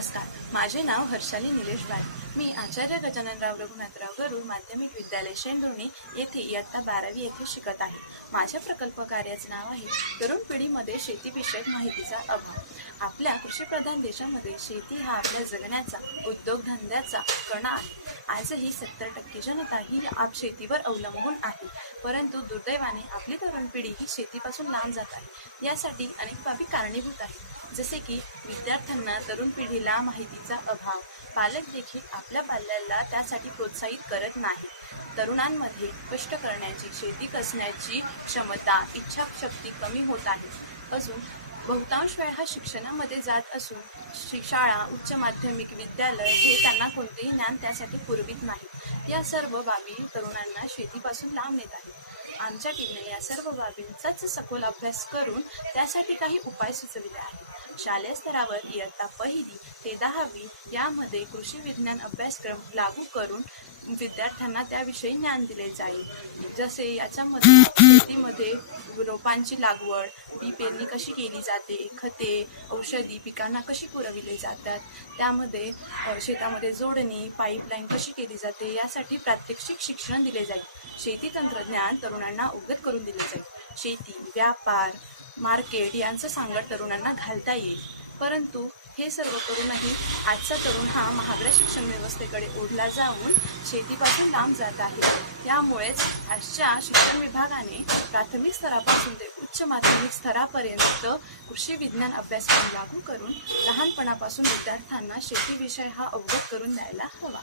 नमस्कार, माझे नाव हर्षाली निलेश बाई। मी आचार्य गजाननराव रघुनाथराव गरुड माध्यमिक विद्यालय शेंदुर्णी येथे इयत्ता 12वी येथे शिकत आहे। माझ्या प्रकल्प कार्याचे नाव आहे तरुण पिढीमध्ये शेतीविषयक माहितीचा अभाव। आपल्या कृषीप्रधान देशामध्ये शेती हा आपल्या जगण्याचा उद्योगधंद्याचा कणा आहे। आजही 70% जनता ही शेतीवर अवलंबून आहे, परंतु दुर्दैवाने आपली तरुण पिढी ही शेतीपासून लांब जात आहे। यासाठी अनेक बाबी कारणीभूत आहेत, जसे की विद्यार्थ्यांना तरुण पिढीला माहितीचा अभाव, पालक देखील आपल्या बाल्याला त्यासाठी प्रोत्साहित करत नाही, तरुणांमध्ये कष्ट करण्याची, शेती कसण्याची क्षमता, इच्छाशक्ती कमी होत आहे। अजून बहुतांश वेळ हा शिक्षणामध्ये जात असून शाळा, उच्च माध्यमिक विद्यालय हे त्यांना कोणतेही ज्ञान त्यासाठी पुरवित नाही। या सर्व बाबी तरुणांना शेतीपासून लांब नेत आहेत। आमच्या टीमने या सर्व बाबींचाच सखोल अभ्यास करून त्यासाठी काही उपाय सुचविले आहेत। शालेय स्तरावर इयत्ता 1 ते 10वी यामध्ये कृषी विज्ञान अभ्यासक्रम लागू करून विद्यार्थ्यांना त्याविषयी ज्ञान दिले जाईल। जसे याच्यामध्ये शेतीमध्ये रोपांची लागवड, बी पेरणी कशी केली जाते, खते, औषधी पिकांना कशी पुरविले जातात, त्यामध्ये शेतामध्ये जोडणी, पाईपलाईन कशी केली जाते, यासाठी प्रात्यक्षिक शिक्षण दिले जाईल। शेती तंत्रज्ञान तरुणांना अवगत करून दिले जाईल। शेती, व्यापार, मार्केट यांचं सांगड तरुणांना घालता येईल। परंतु हे सर्व करूनही आजचा तरुण हा महागड्या शिक्षण व्यवस्थेकडे ओढला जाऊन शेतीपासून लांब जात आहे। त्यामुळेच आजच्या शिक्षण विभागाने प्राथमिक स्तरापासून ते उच्च माध्यमिक स्तरापर्यंत कृषी विज्ञान अभ्यासक्रम लागू करून लहानपणापासून विद्यार्थ्यांना शेतीविषय हा अवगत करून द्यायला हवा।